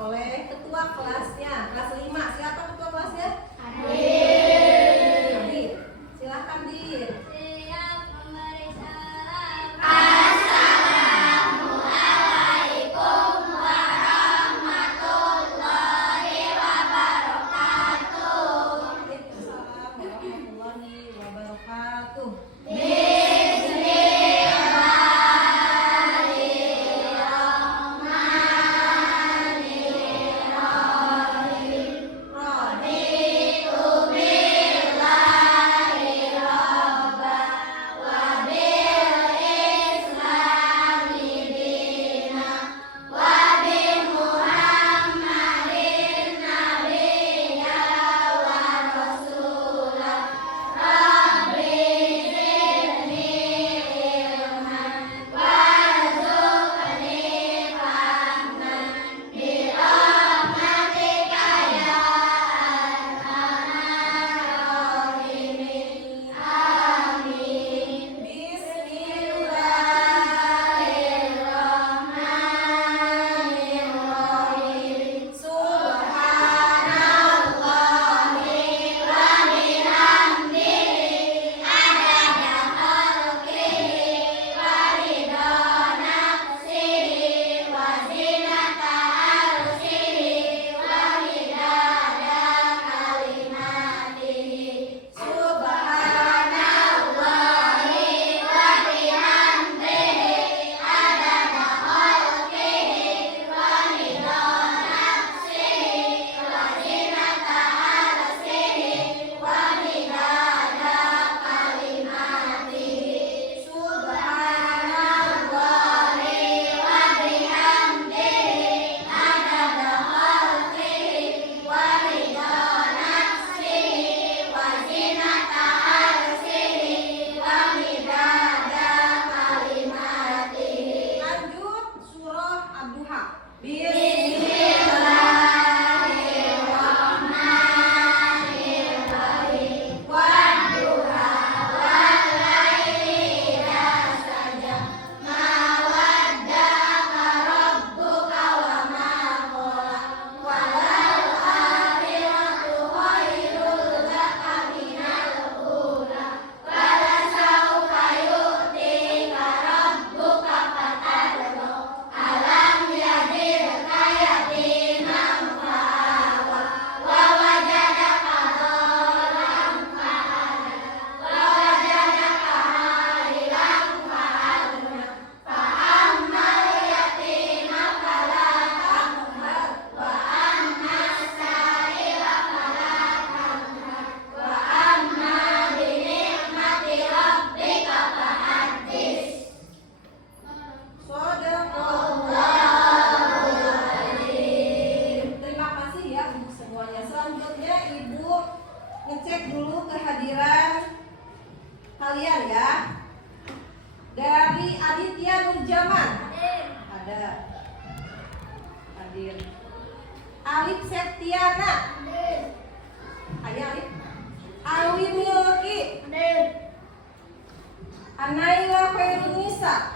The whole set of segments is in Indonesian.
oleh ketua kelasnya, kelas 5. Siapa ketua kelasnya? Hadir. Silakan Dir. Siap memberi salam. Assalamualaikum warahmatullahi wabarakatuh. Waalaikumsalam warahmatullahi wabarakatuh. Ngecek dulu kehadiran kalian ya. Dari Aditya Nurjaman. Ada. Hadir. Alif Septiana. Ayo Alif. Alwi Milki. Anaila Khairunisa.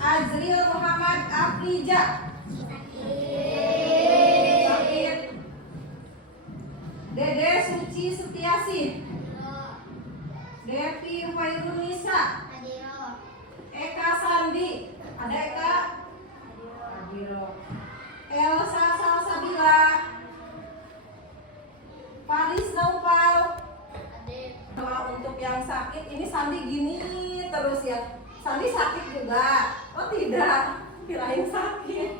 Azril Muhammad Afrija. Dede Suci Setiasi. Devi Khairunisa. Eka Sandi. Ada Eka? Hadiro. Elsa Salsabila. Paris Naufal. Kalau untuk yang sakit ini Sandi gini terus ya. Sandi sakit juga. Oh tidak, kirain sakit.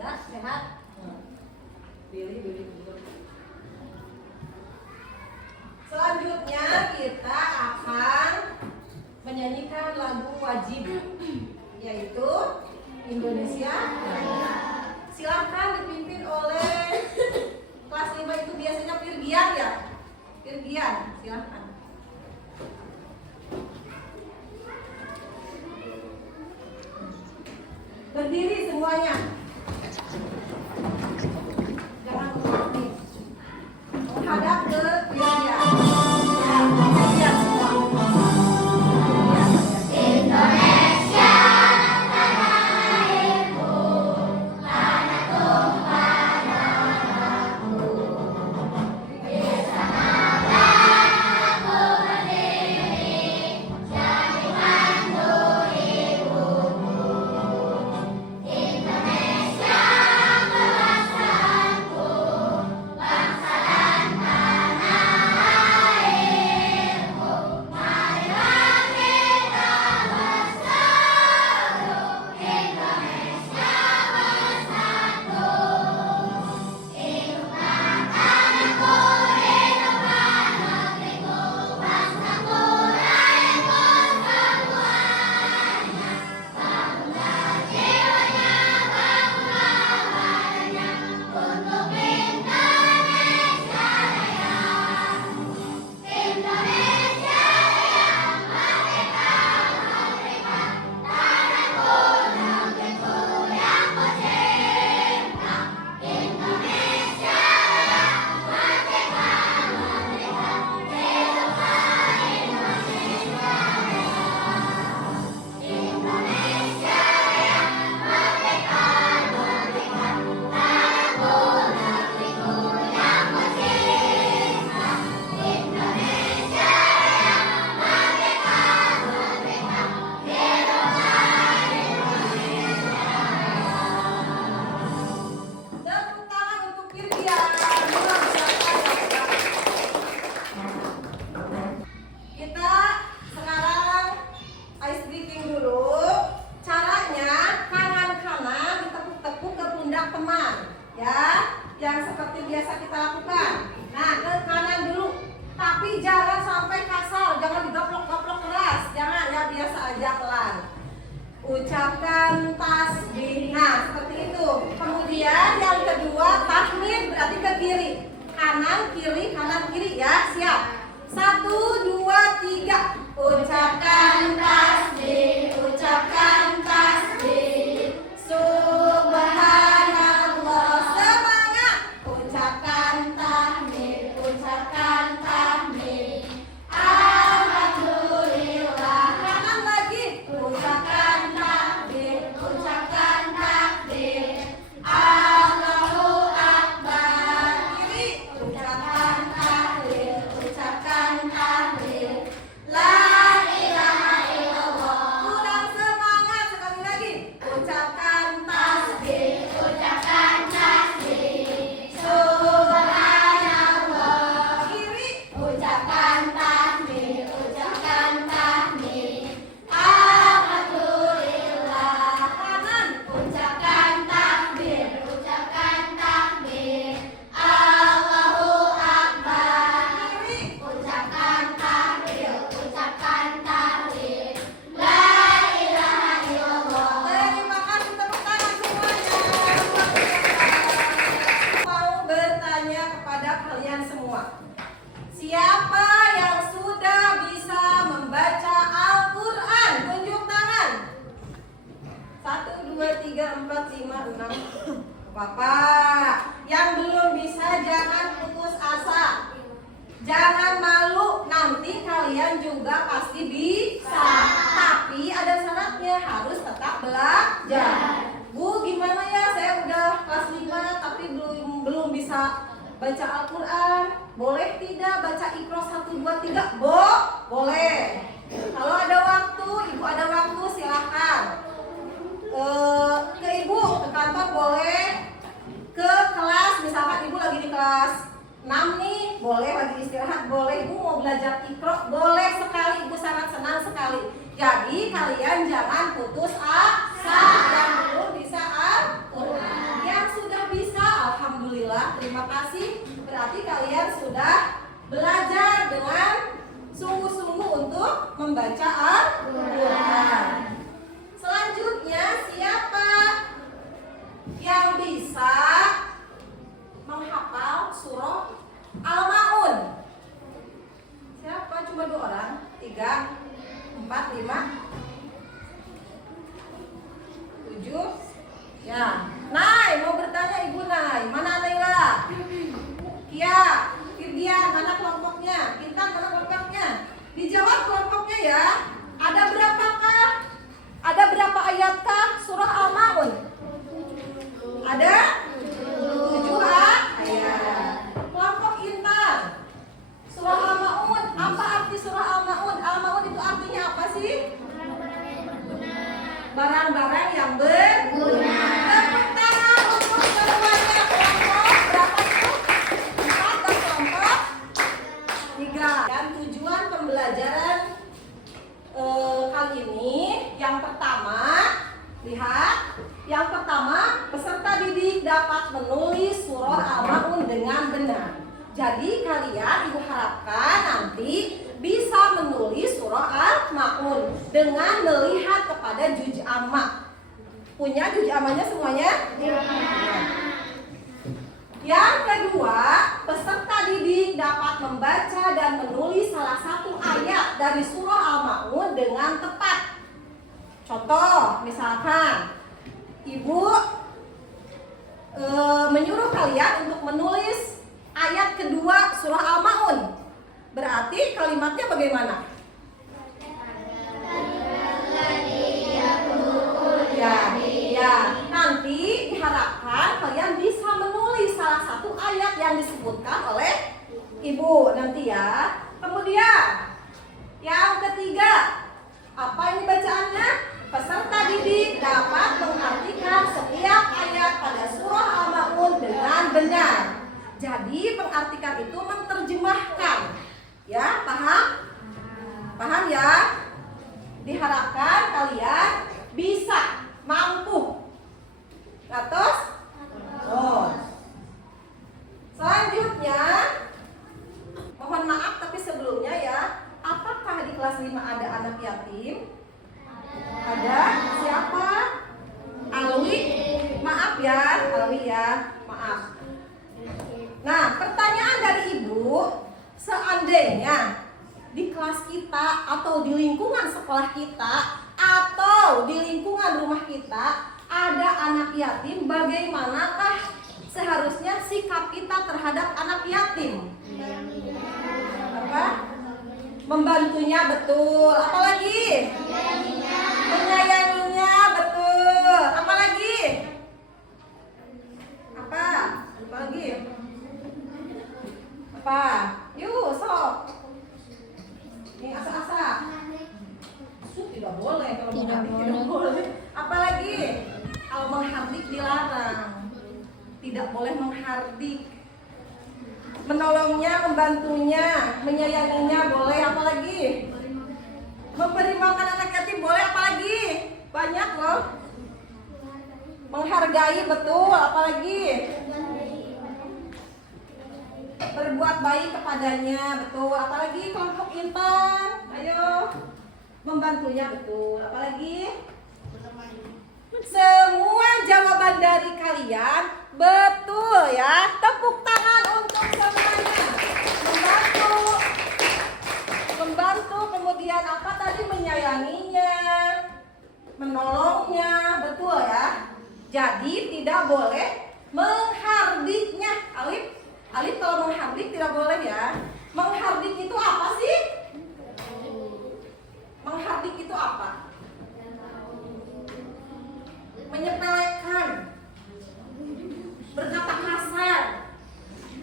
Ya, sehat. Pilih. Selanjutnya kita akan menyanyikan lagu wajib, yaitu Indonesia Raya. Silakan dipimpin oleh kelas 5 itu biasanya Virgian ya. Virgian, silakan. Berdiri semuanya. Jangan berhenti. Menghadap ke Virgian. Virgian semua. Indonesia tanah airku. mengajak teman, ya, yang seperti biasa kita lakukan. Nah, ke kanan dulu, tapi jangan sampai kasar, jangan digaplok-gaplok keras, jangan, ya, biasa aja pelan. Ucapkan tasbih, nah seperti itu. Kemudian yang kedua tahmid, berarti ke kiri, kanan kiri, ya, siap. 1, 2, 3. Ucapkan tasbih, ucapkan tasbih. Subhanallah, semangat. Ucapkan tahmid, ucapkan tahmid. Alhamdulillah, kanan lagi. Ucapkan takbir, ucapkan takbir. Allahu Akbar, kiri. Ucapkan tahlil, ucapkan tahlil. La ilaha illallah. Kurang semangat, sekali lagi. Ucapkan tasbih, ucapkan tasbih. Subhanallah, kiri. Ucapkan tahmid, ucapkan tahmid. Alhamdulillah, kanan. Ucapkan takbir, ucapkan takbir. Allahu Akbar, kiri. Ucapkan tahlil, ucapkan tahlil. La ilaha illallah. Terima kasih, tepuk tangan semuanya. Mau bertanya kepada kalian semua. Siapa yang sudah bisa membaca Al-Quran? Tunjuk tangan. 1, 2, 3, 4, 5, 6. Bapak, yang belum bisa jangan putus asa. Jangan malu, nanti kalian juga pasti bisa. Tapi ada syaratnya, harus tetap belajar. Bu, gimana ya? Saya udah kelas 5 tapi belum bisa baca Al-Quran. Boleh tidak baca Iqra 1, 2, 3? Boleh. Kalau ada waktu, ibu ada waktu, silahkan. Ke ibu, ke kantor boleh. Ke kelas, misalkan ibu lagi di kelas 6 nih, boleh lagi istirahat, boleh. Ibu mau belajar Iqra, boleh sekali. Ibu sangat senang sekali. Jadi kalian jangan putus asa. Yang belum bisa Al-Quran, yang sudah bisa, alhamdulillah, terima kasih. Berarti kalian sudah belajar dengan sungguh-sungguh untuk membaca Al-Quran. Selanjutnya, siapa yang bisa menghafal surah Al-Ma'un? Siapa? Cuma 2 orang? 3, 4, 5, 7. Ya, Nay, mau bertanya Ibu Nay. Mana Naila? Kia, Firdian, mana kelompoknya? Intan, mana kelompoknya? Dijawab kelompoknya ya. Ada berapakah? Ada berapa ayatkah surah Al-Ma'un? Ada 7 ayat. Kelompok Intan, surah Al-Ma'un, apa arti surah Al-Ma'un? Al-Ma'un itu artinya apa sih? Barang-barang yang berguna. Tepuk tangan untuk semuanya. Kelompok berapa itu? 4 dan kelompok 3. Dan tujuan pembelajaran kali ini, yang pertama, lihat. Yang pertama, peserta didik dapat menulis surah Al-Ma'un dengan benar. Jadi kalian, ibu harapkan nanti bisa menulis surah Al-Ma'un dengan melihat kepada juz amma. Punya juz ammanya semuanya? Ya. Yang kedua, peserta didik dapat membaca dan menulis salah satu ayat dari surah Al-Ma'un dengan tepat. Contoh, misalkan ibu menyuruh kalian untuk menulis ayat kedua surah Al-Ma'un. Berarti kalimatnya bagaimana? Ya. Nanti diharapkan kalian bisa menulis salah satu ayat yang disebutkan oleh ibu nanti ya. Kemudian yang ketiga, apa ini bacaannya? Peserta didik dapat mengartikan setiap ayat pada surah Al-Ma'un dengan benar. Jadi pengartikan itu menerjemahkan. Ya, paham? Maaf ya, Alwi ya, maaf. Nah, pertanyaan dari Ibu, seandainya di kelas kita atau di lingkungan sekolah kita atau di lingkungan rumah kita ada anak yatim, bagaimanakah seharusnya sikap kita terhadap anak yatim? Apa? Membantunya, betul. Apalagi? Menyayanginya, betul. Apalagi? Apalagi? Apa? Yuk, sok. Ini asa-asa. Tidak boleh kalau menghardik, tidak boleh. Apalagi? Kalau menghardik dilarang. Tidak boleh menghardik. Menolongnya, membantunya, menyayanginya boleh. Apalagi? Memberi makan anak yatim boleh. Apalagi? Banyak loh. Menghargai, betul. Apalagi? Berbuat baik kepadanya, betul. Apalagi kelompok Intan? Ayo. Membantunya, betul. Apalagi? Semua jawaban dari kalian betul ya. Tepuk tangan untuk semuanya. Membantu, kemudian apa tadi, menyayanginya, menolongnya, betul ya. Jadi tidak boleh menghardiknya. Alif kalau menghardik tidak boleh ya. Menghardik itu apa sih? Menghardik itu apa? Menyepelekan, berkata kasar,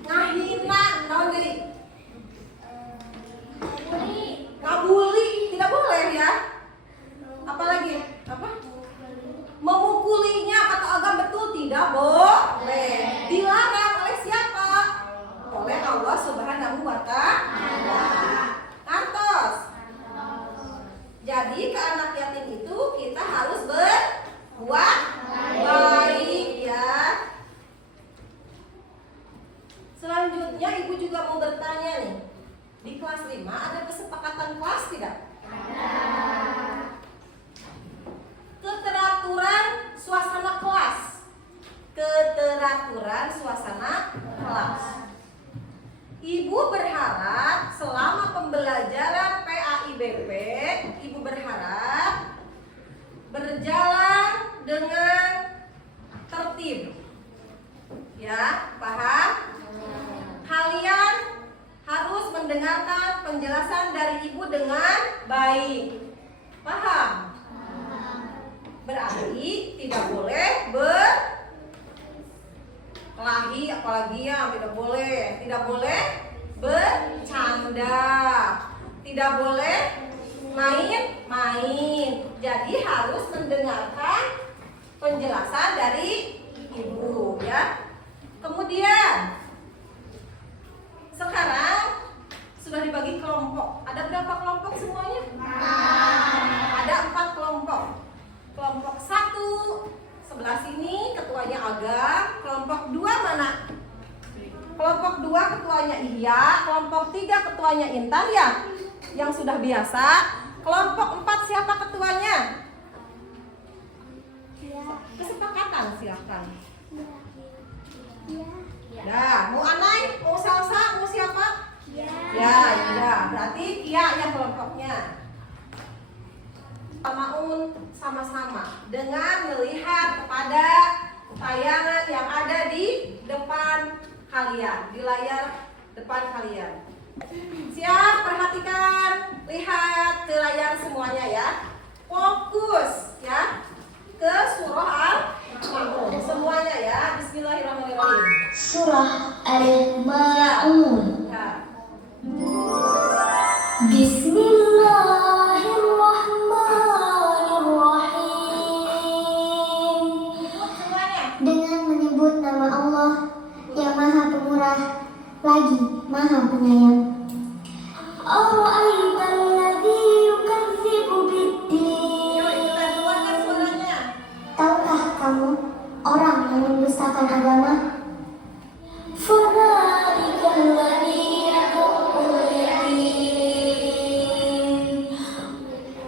ngahina, naon deui? Ngabuli, tidak boleh ya. Apalagi? Apa? Memukulinya kata agama, betul, tidak boleh. Dilarang oleh siapa? Oleh Allah Subhanahu wa Ta'ala. Artos. Jadi ke anak yatim itu kita harus berbuat baik ya. Selanjutnya Ibu juga mau bertanya nih. Di kelas 5 ada kesepakatan kelas tidak? Ada. Keteraturan suasana kelas. Keteraturan suasana kelas. Ibu berharap selama pembelajaran PAIBP, Ibu berharap berjalan dengan tertib. Ya, paham? Kalian harus mendengarkan penjelasan dari Ibu dengan baik. Paham? Berarti tidak boleh berkelahi, apalagi ya, tidak boleh. Tidak boleh bercanda. Tidak boleh main-main. Jadi harus mendengarkan penjelasan dari Ibu ya. Kemudian sekarang sudah dibagi kelompok. Ada berapa kelompok semuanya? Ada 4 kelompok. Kelompok 1 sebelah sini ketuanya Agam. Kelompok 2 mana? Kelompok 2 ketuanya Ihya. Kelompok 3 ketuanya Intan ya, yang sudah biasa. Kelompok 4 siapa ketuanya? Kesepakatan silakan. Ya, mau Anai, mau Salsa, mau siapa? Ya, berarti Kia yang kelompoknya. Maun sama-sama dengan melihat kepada tayangan yang ada di depan kalian, di layar depan kalian. Siap, perhatikan, lihat ke layar semuanya ya. Fokus ya ke surah Al-Ma'un semuanya ya. Bismillahirrahmanirrahim. Surah Al-Ma'un. Ya. Bismillahirrahmanirrahim. Semuanya. Dengan menyebut nama Allah yang Maha Pemurah lagi Maha Penyayang. Ara'aital ladzi yukadzibu biddin. Yuk, kita keluarkan suaranya. Tahukah kamu orang yang mendustakan agama? Fadzalika alladzi yad'ul yatim.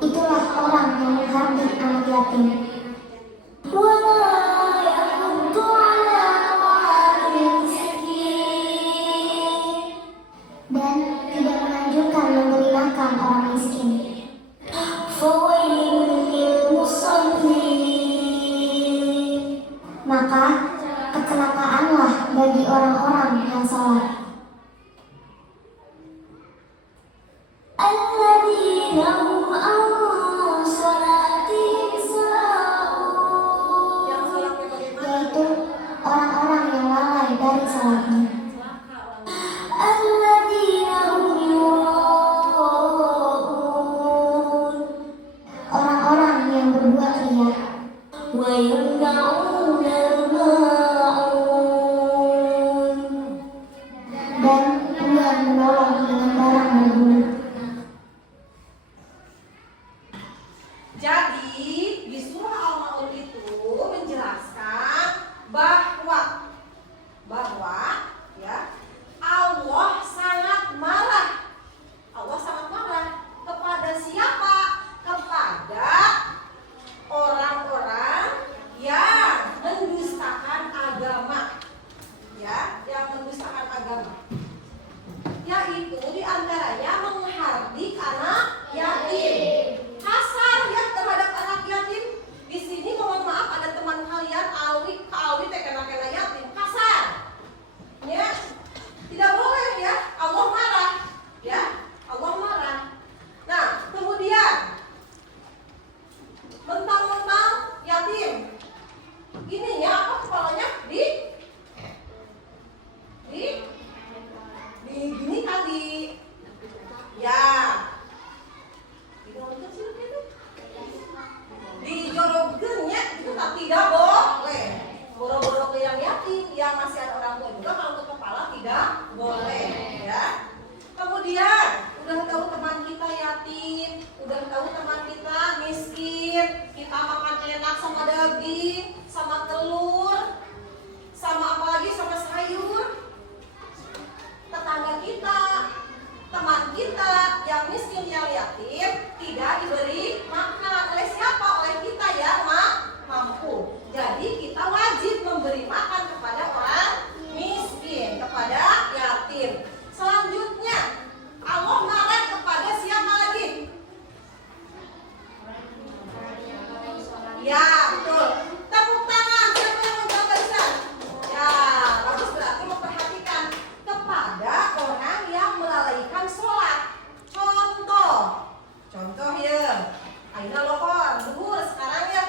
Itulah orang yang menghardik anak yatim. Wa la yahuddu maka kecelakaanlah bagi orang-orang yang sholat. Alladzina hum an sholatihim sahun. Yang sholatnya bagaimana? Yaitu orang-orang yang lalai dari sholatnya. Celaka orang. Alladzina hum yura'un. Orang-orang yang berbuat riya. Wa yamna'una al-ma'un. Dan enggan menolong dengan barang berguna. Jadi di surah Al-Maun itu menjelaskan bahwa ya Allah sangat marah. Allah sangat marah kepada siapa? Kepada orang-orang yang mendustakan agama. Ya, yang mendustakan agama. Yaitu diantaranya menghardik anak yatim. Kasar ya terhadap anak yatim. Di sini mohon maaf ada teman kalian Alwi kena yatim. Kasar. Ya. Tidak boleh ya. Allah marah. Ya. Allah marah. Nah, kemudian mentang-mentang yatim. Ininya apa kepalanya di gini kali. Ya. Dijorogkeunnya itu tak tidak boleh. Boro-boro ke yang yatim, yang masih ada orang tua juga kalau ke kepala tidak boleh, ya. Kemudian udah tahu teman kita yatim, udah tahu teman kita miskin, kita makan enak sama daging, sama telur, sama apa lagi, sama sayur. Tetangga kita, teman kita yang miskin, yang yatim tidak diberi makan oleh siapa? Oleh kita yang mampu. Jadi kita wajib memberi makan kepada orang miskin, kepada yatim. Selanjutnya Allah marah kepada siapa lagi? Ya, betul. Tepuk tangan siapa yang menjawab barusan? Ya, bagus, berarti memperhatikan kepada orang yang melalaikan sholat. Contoh ya. Aina lohor, zuhur sekarang ya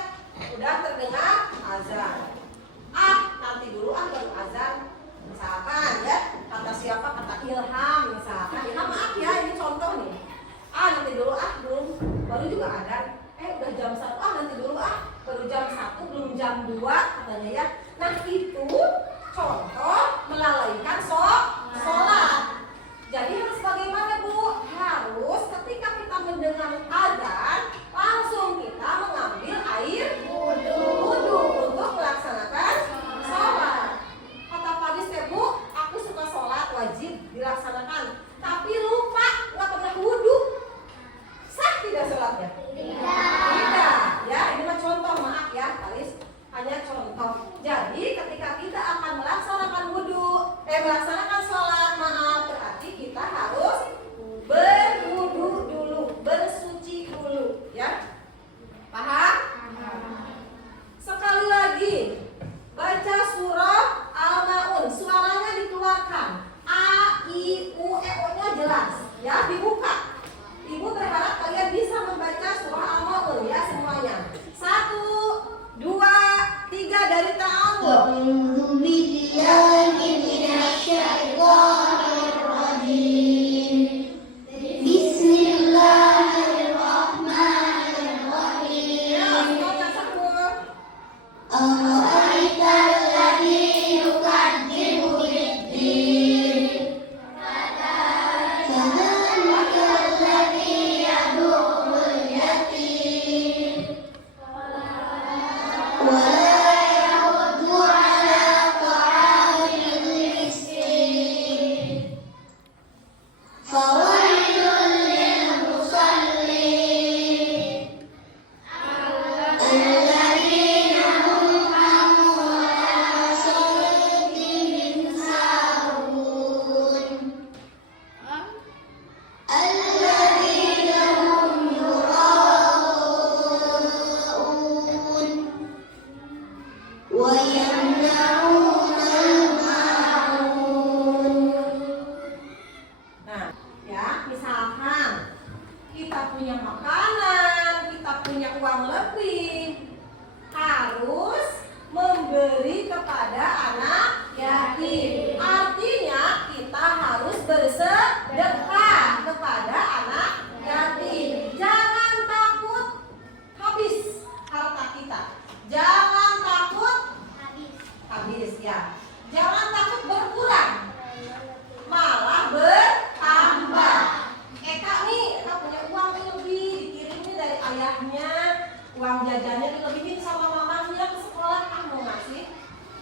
udah terdengar azan. Nanti dulu baru azan. Misalkan ya, kata siapa? Kata Ilham misalkan. Ilham maaf ya, ini contoh nih. Nanti dulu belum, baru juga azan. Udah jam 1, nanti dulu baru jam 1, belum jam 2 katanya ya. Nah itu contoh melalaikan sholat. Jadi harus bagaimana Bu? Harus ketika kita mendengar azan, langsung kita mengambil air wudhu untuk melaksanakan sholat. Kata Fadis Bu, aku suka sholat wajib dilaksanakan, tapi lupa nggak pernah wudhu. Sah tidak sholatnya? Tidak. Ya, ini mah contoh, maaf ya Fadis, hanya contoh. Jadi ketika kita akan melaksanakan melaksanakan sholat, maaf, berarti kita harus berwudu dulu, bersuci dulu, ya.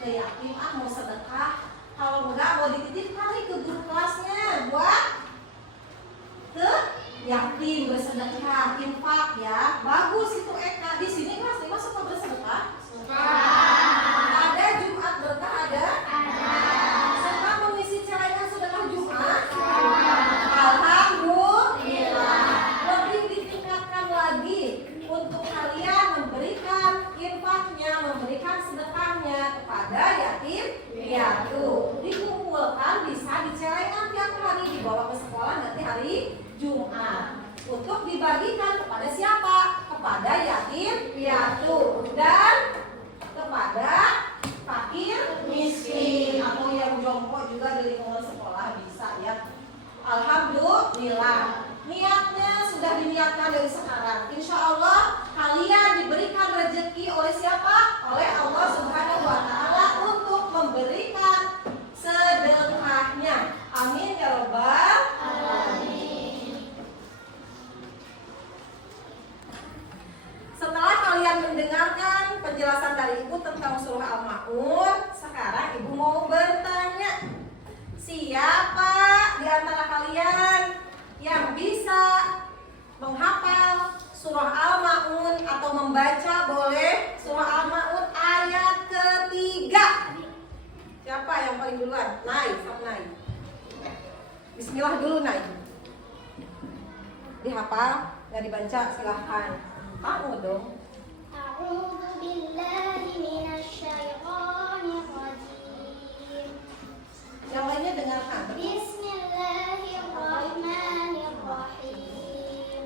ke yatim, mau sedekah. Kalau enggak mau dititipkan nih ke guru kelasnya buat ke yatim, bersedekah, infak ya. Bagus itu Eka. Di sini kelas 5 suka bersedekah? Suka. Ada Jumat berkah ada? Ada. Suka mengisi celengan sedekah Jumat? Alhamdulillah. Lebih ditingkatkan lagi untuk kalian memberikan infaknya, memberikan sedekahnya kepada yatim piatu. Dikumpulkan bisa di celengan tiap hari, dibawa ke sekolah nanti hari Jumat. Untuk dibagikan kepada siapa? Kepada yatim piatu dan kepada fakir miskin atau yang jongkok juga di lingkungan sekolah bisa ya. Alhamdulillah. Niatnya sudah diniatkan dari sekarang. Insya Allah kalian diberikan rezeki oleh siapa? Oleh Allah Subhanahu wa Ta'ala untuk memberikan sedekahnya. Amin ya Rabbal alamin. Setelah kalian mendengarkan penjelasan dari Ibu tentang surah Al-Ma'un, sekarang Ibu mau bertanya, siapa di antara kalian yang bisa menghafal surah Al-Ma'un atau membaca boleh surah Al-Ma'un ayat ketiga? Siapa yang paling duluan? Naik, sama naik. Bismillah dulu naik. Dihafal, nggak dibaca silahkan. Kamu dong. A'udzu billahi minasyaitonir rajim. Yang lainnya dengarkan. Bismillahirrahmanirrahim.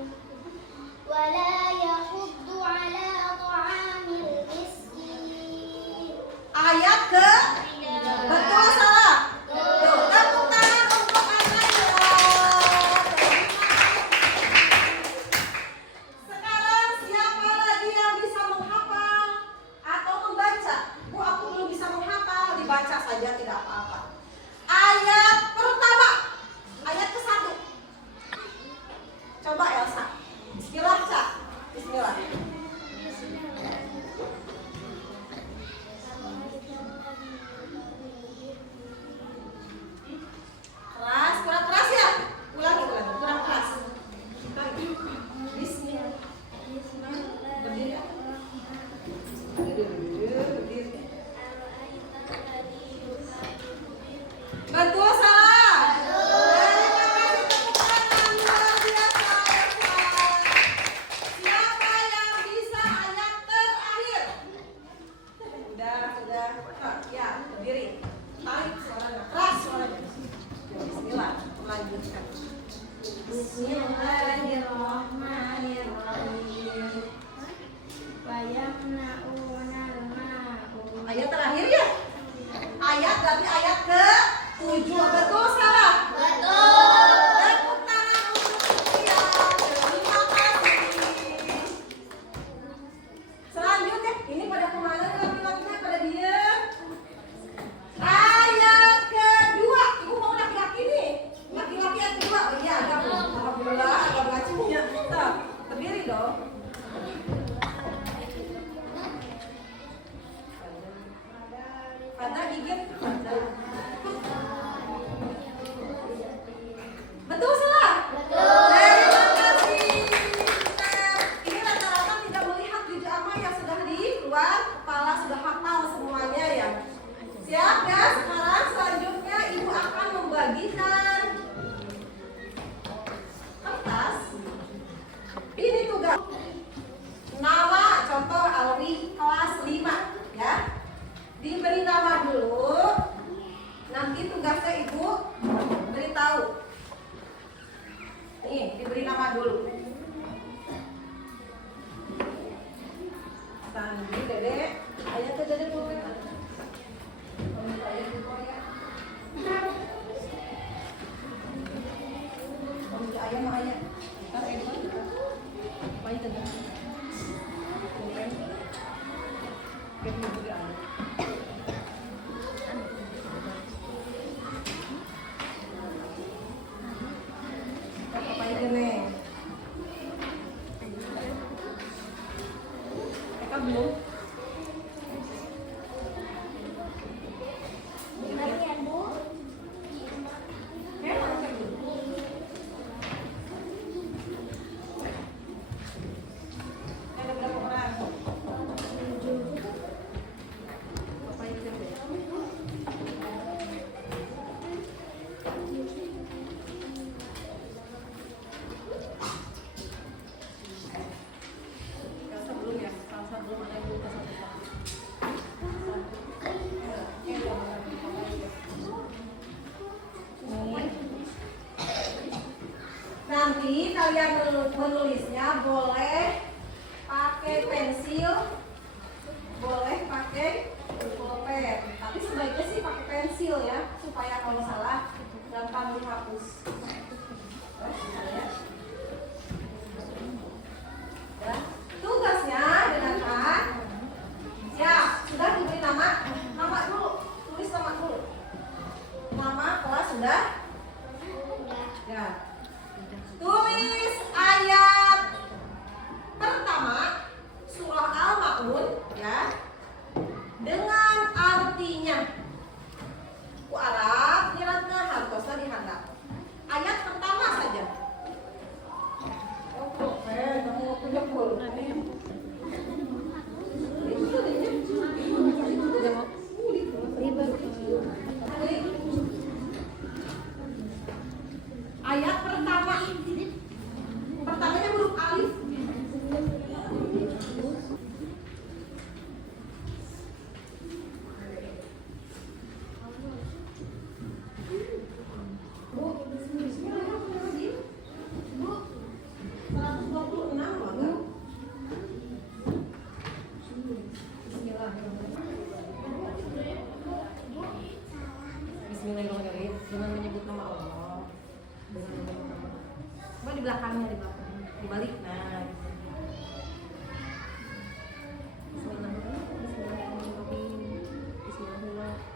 Wala yahuddu ala ta'amil miskin. Ayat ke? Betul salah? Tuh, tepuk tangan untuk Anaya. Sekarang siapa lagi yang bisa menghafal atau membaca? Bu, aku belum bisa menghafal, dibaca saja tidak apa-apa. Ayat pertama, ayat ke-1. Coba Elsa. Bismillah, Cak. Bismillah. Keras, kurang keras ya? Ulangi, kurang keras. Bismillah. Berdiri. Berdiri. Betul salah? Terima kasih tepuk tangan luar biasa. Siapa yang bisa ayat terakhir? Sudah. Ya, berdiri. Tarik suaranya, keras suaranya. Bismillah, lanjutkan. Bismillahirrahmanirrahim. Ayat terakhir ya? Ayat berarti ayat ke-7. Betul salah? Betul. Tepuk tangan untuk dia. Terima kasih. Selanjutnya, ini pada kemana laki-lakinya pada diam? Ayat kedua. Ibu mau laki-laki nih. Laki-laki yang kedua. Oh iya, alhamdulillah agak ngacinya. Tuh, berdiri dong. Pada gigit. Betul salah? Betul. Terima kasih. Ini rata-rata tidak melihat juz amma yang sudah di luar kepala, sudah hafal semuanya ya. Siap ya? Sekarang selanjutnya Ibu akan membagikan kertas. Ini tugas. Nama contoh Alwi kelas 5 ya. Diberi nama dulu. Nanti tugasnya Ibu beritahu. Nih, diberi nama dulu. Sandi, Dede. Ayah ke Dede dulu ya. Ayah dulu ya. Ayah mau ayah. Ntar ayah dulu. Bayi tegak. Oke, dulu juga ayah. Apa ini? Eka belum? Jadi kalian menulisnya boleh pakai pensil, boleh pakai pulpen. Tapi sebaiknya sih pakai pensil ya, supaya kalau salah gampang dihapus. Ya. Tugasnya dengarkan. Siap, sudah diberi nama? Nama dulu, tulis nama dulu. Nama kelas sudah? Ya. Tulis ayat pertama surah Al-Ma'un ya dengan artinya. Ku Arab nyeratna hartosna dihandap. Ayat pertama saja. Oh, kamu punya pulpen. Ayat pertama. Pertamanya huruf alif. Bu, bismillahirrahmanirrahim. Bu, 126 loh, Bu. Bismillahirrahmanirrahim. Dengan menyebut nama Allah. Dengan menyebut nama Allah. Coba di belakangnya, dibalik. Nah, Bismillahirrahmanirrahim. Bismillahirrahmanirrahim.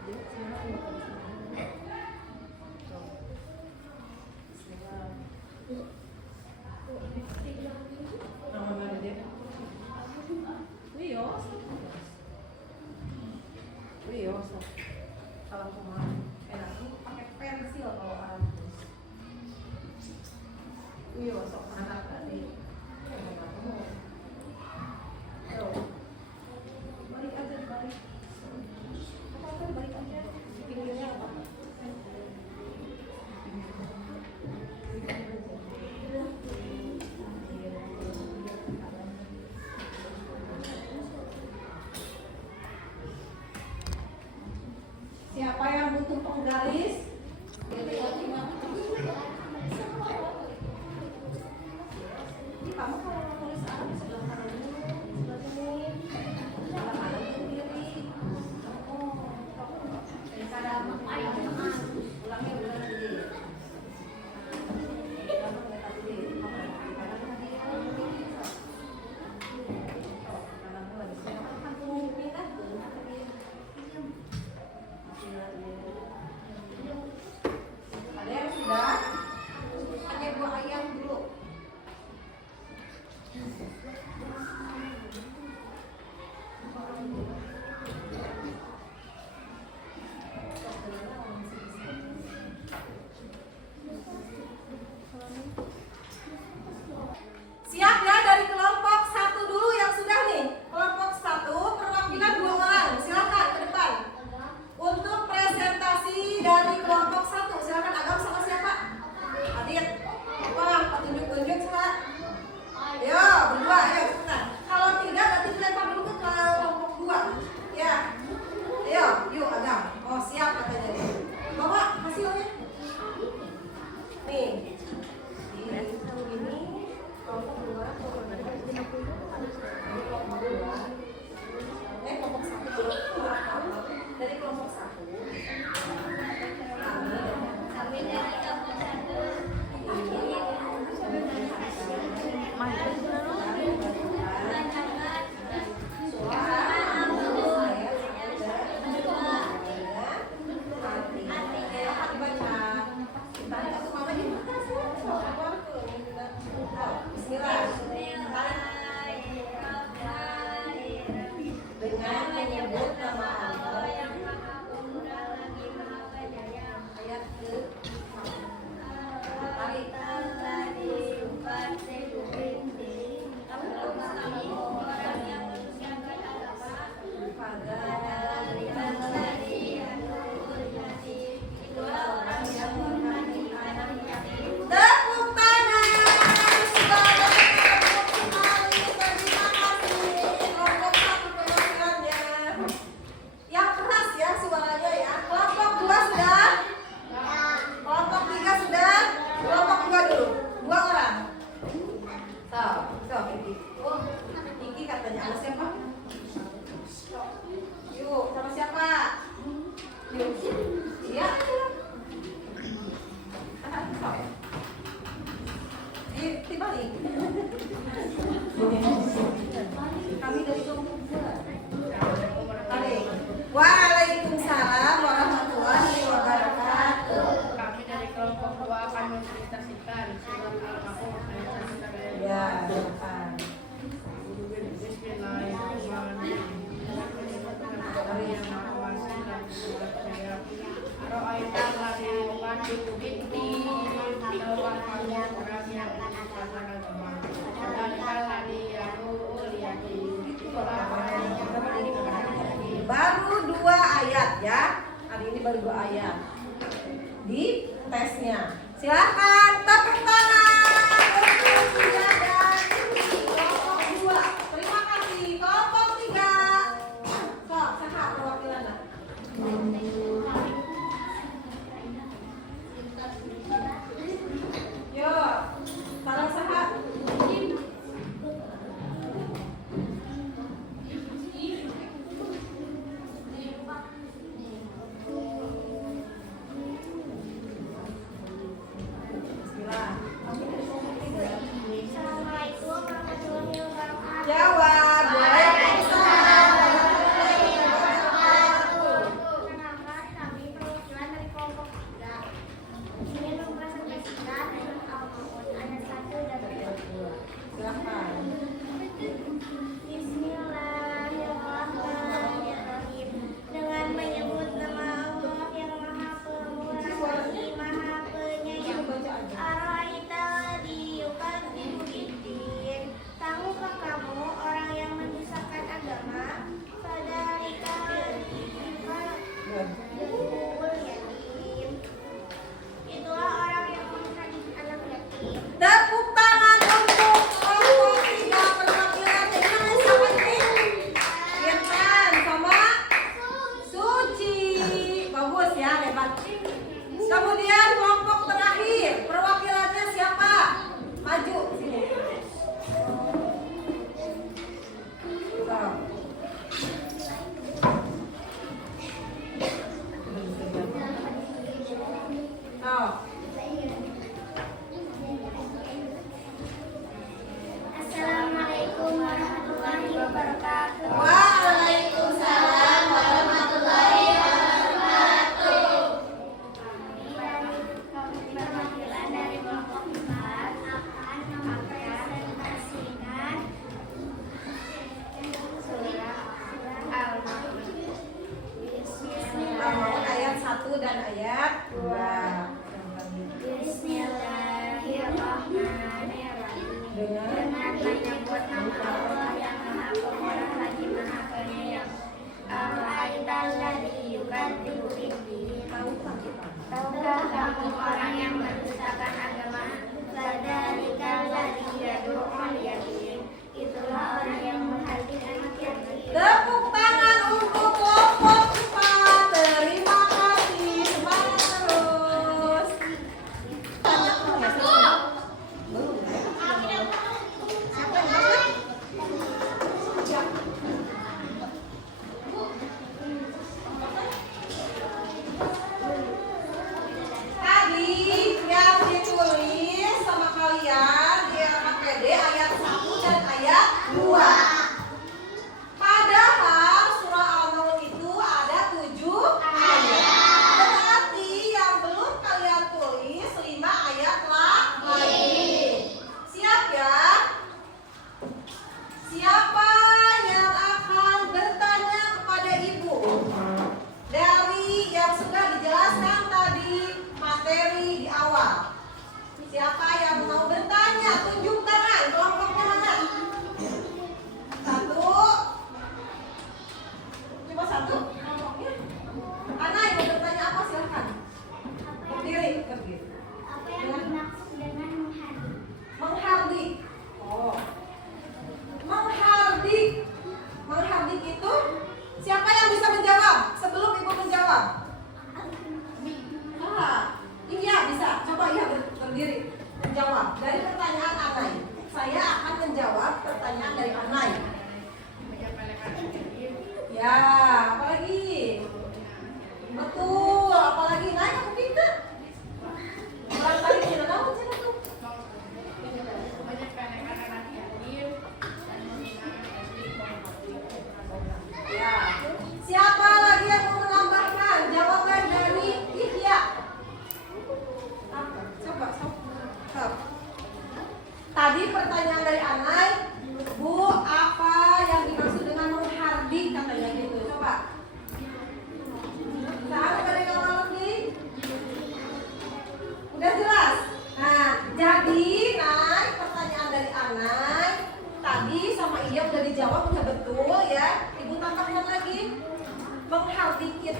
Kalau kemarin enak pakai pensil kalau orang. Sok anak tadi. Balik aja, balik. Apa balik aja. Pinggirnya apa? Siapa yang butuh penggaris? Ini kamu kalau mau tulis Arab di sebelah kanan dulu, sebelah sini, sebelah kanan kiri. Oh, dari cara ulangnya ulang lagi. Ada yang sudah? Baru 2 ayat ya. Hari ini baru 2 ayat di tesnya. Silakan tepuk tangan untuk Tia dan kelompok 2. Terima kasih kelompok 3. Sok, sehat perwakilan lah. Yo, salam sehat. Assalamualaikum warahmatullahi wabarakatuh. Jawab. Waalaikumsalam warahmatullahi wabarakatuh. Perkenalkan, kami perwakilan dari kelompok 3 ingin mempresentasikan surat Al-Maun ayat 1 dan 2. Silakan. Bismillahirrahmanirrahim. Dengan menyebut nama Allah yang Maha Pemurah lagi Maha Penyayang. Araita ladzi yukadzibu biddin. Tahukah kamu orang yang mendustakan agama? Fadzalika ladzi yukadzibu yatim. Itulah orang yang menghadik anak yatim. Tepuk tangan untuk kelompok 3 perwakilan dengan siapa ini? Irfan sama Suci. Bagus ya, hebat. Kemudian kelompok terakhir, perwakilannya siapa? Maju sini. Tuh. Tuh. Assalamualaikum warahmatullahi wabarakatuh. Waalaikumsalam warahmatullahi wabarakatuh. Kami perwakilan dari kelompok 4 akan mempresentasikan surah Al-Maun. Al-Maun ayat 1 dan ayat 2. Bismillahirrahmanirrahim. Dengan menyebut nama Allah yang Maha Pemurah lagi Maha Penyayang. Ara'aital ladzi yukadzibu biddin. Tahukah kamu orang yang mendustakan agama? Fadzalika ladzi yad'ul yatim. Itulah orang yang menghadik anak yatim. Tepuk tangan untuk kelompok 4. Terima kasih. Semangat terus. Tadi yang ditulis sama kalian di LKPD ayat 1 dan ayat 2. Padahal surah Al-Maun itu ada 7 ayat. Berarti yang belum kalian tulis 5 ayat lagi. Siap ya? Siapa yang akan bertanya kepada ibu dari yang sudah dijelaskan tadi materi di awal? Siapa yang mau bertanya? Tunjuk tangan. Kelompoknya mana? 1. Cuma 1 kelompoknya. Ana yang mau bertanya apa? Silahkan. Berdiri. Apa yang dimaksud dengan menghadik? Menghardik. Oh. Menghardik. Menghardik itu siapa yang bisa menjawab sebelum ibu menjawab? Iya bisa. Coba iya berdiri.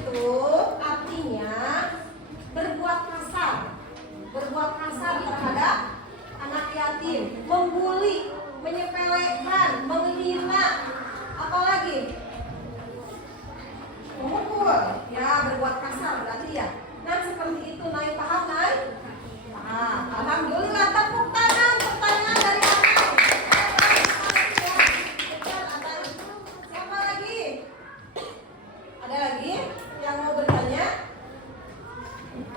itu artinya berbuat kasar terhadap anak yatim, membuli, menyepelekan, menghina, apalagi memukul, ya berbuat kasar berarti ya. Nah seperti itu, Nay, paham Nay? Paham. Alhamdulillah, tepuk tangan. Pertanyaan dari Akang. Siapa lagi? Ada lagi yang mau bertanya?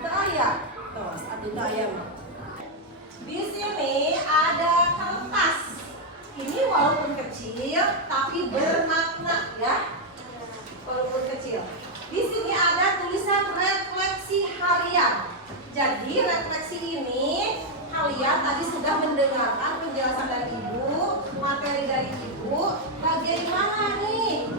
Ada ayam. Tuh, ada ayam. Di sini ada kertas. Ini walaupun kecil tapi bermakna ya. Walaupun kecil. Di sini ada tulisan refleksi harian. Jadi refleksi ini kalian tadi sudah mendengarkan penjelasan dari Ibu, materi dari Ibu. Bagaimana nih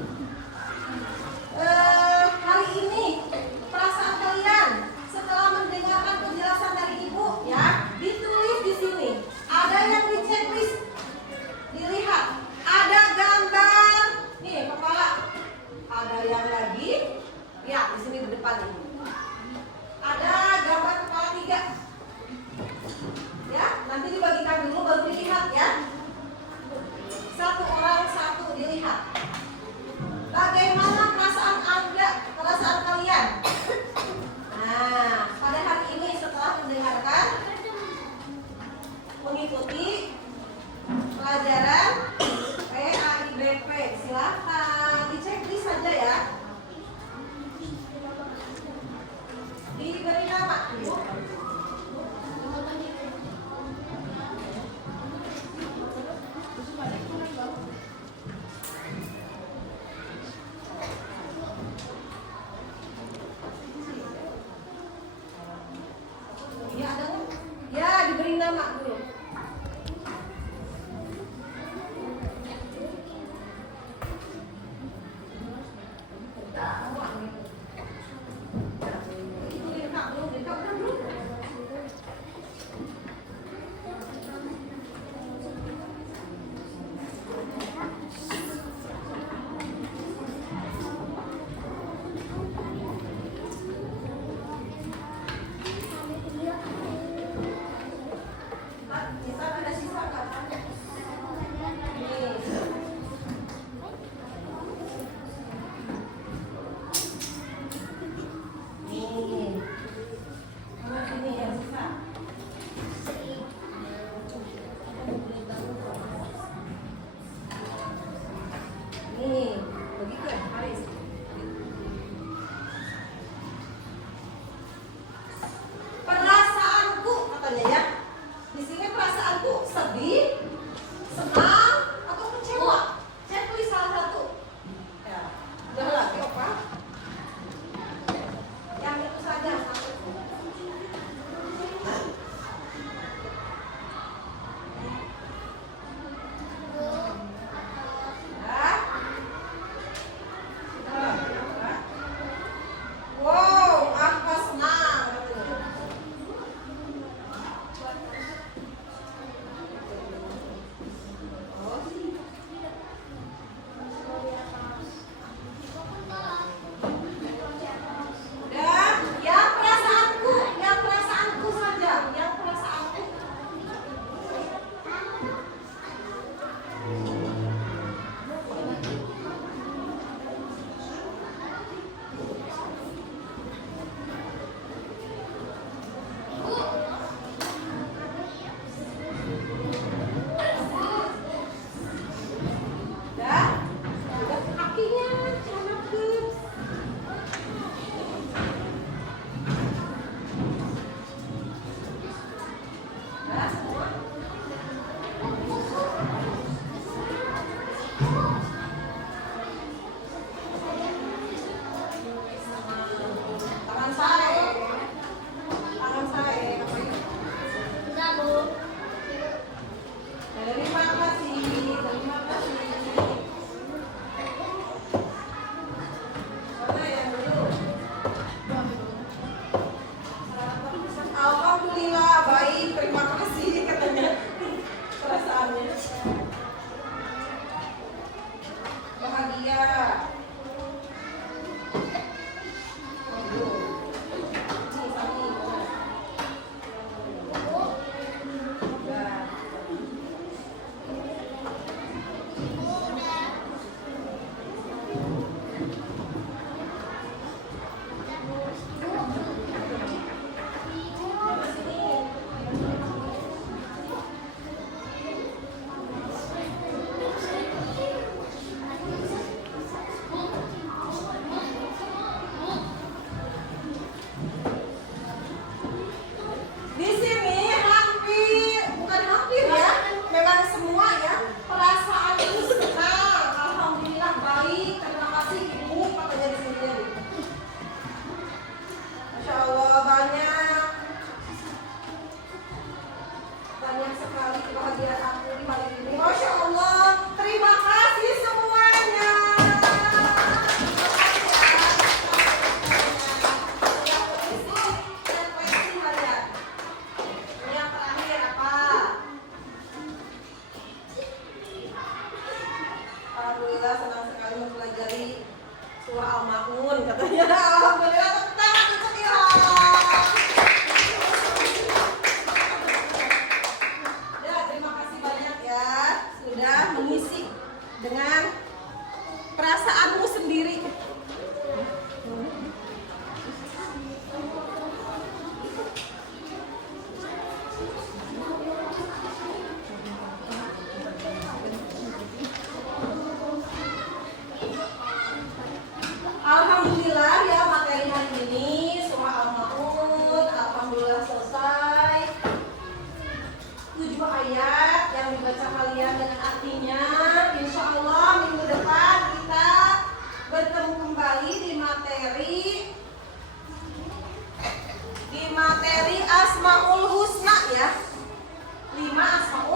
hari ini perasaan kalian setelah mendengarkan penjelasan dari Ibu ya? Ditulis di sini. Ada yang di checklist. Dilihat. Ada gambar. Nih kepala. Ada yang lagi. Ya, di sini di depan ini. Ada gambar kepala 3. Ya, nanti dibagikan dulu baru dilihat ya. Satu orang satu dilihat. Bagaimana perasaan Anda, perasaan kalian? Nah, pada hari ini setelah mendengarkan mengikuti pelajaran PAIBP, silakan dicek saja ya. Diberi nama. Asmaul Husna ya. 5 Asmaul